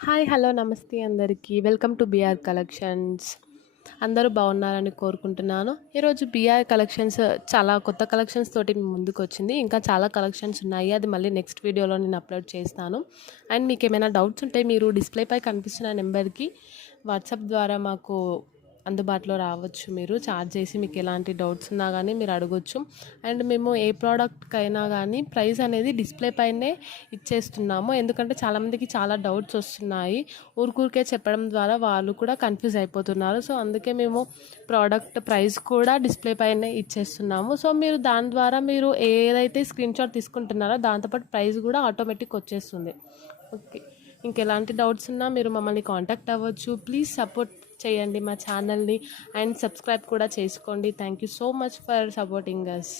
Hi! Hello! నమస్తే అందరికీ. Welcome to BR collections. అందరూ బాగున్నారని కోరుకుంటున్నాను. ఈరోజు బీఆర్ కలెక్షన్స్ చాలా కొత్త కలెక్షన్స్ తోటి మీ ముందుకొచ్చింది. ఇంకా చాలా కలెక్షన్స్ ఉన్నాయి. అది మళ్ళీ నెక్స్ట్ వీడియోలో నేను అప్లోడ్ చేస్తాను. అండ్ మీకేమైనా డౌట్స్ ఉంటే మీరు డిస్‌ప్లేపై కనిపిస్తున్న నెంబర్‌కి వాట్సాప్ ద్వారా మాకు అందుబాటులో రావచ్చు. మీరు చాట్ చేసి మీకు ఎలాంటి డౌట్స్ ఉన్నా కానీ మీరు అడగొచ్చు. అండ్ మేము ఏ ప్రోడక్ట్‌కైనా కానీ ప్రైస్ అనేది డిస్‌ప్లే పైనే ఇచ్చేస్తున్నాము. ఎందుకంటే చాలామందికి చాలా డౌట్స్ వస్తున్నాయి. ఊరికే చెప్పడం ద్వారా వాళ్ళు కూడా కన్‌ఫ్యూజ్ అయిపోతున్నారు. సో, అందుకే మేము ప్రోడక్ట్ ప్రైస్ కూడా డిస్‌ప్లే పైనే ఇచ్చేస్తున్నాము. సో, మీరు దాని ద్వారా మీరు ఏదైతే స్క్రీన్‌షాట్ తీసుకుంటున్నారో దాంతో పాటు ప్రైస్ కూడా ఆటోమేటిక్ వచ్చేస్తుంది. ఓకే. ఇంకెలాంటి డౌట్స్ ఉన్నా మీరు మమ్మల్ని కాంటాక్ట్ అవ్వచ్చు. ప్లీజ్ సపోర్ట్ చేయండి మా ఛానల్‌ని అండ్ సబ్స్క్రైబ్ కూడా చేసుకోండి. Thank you so much for supporting us.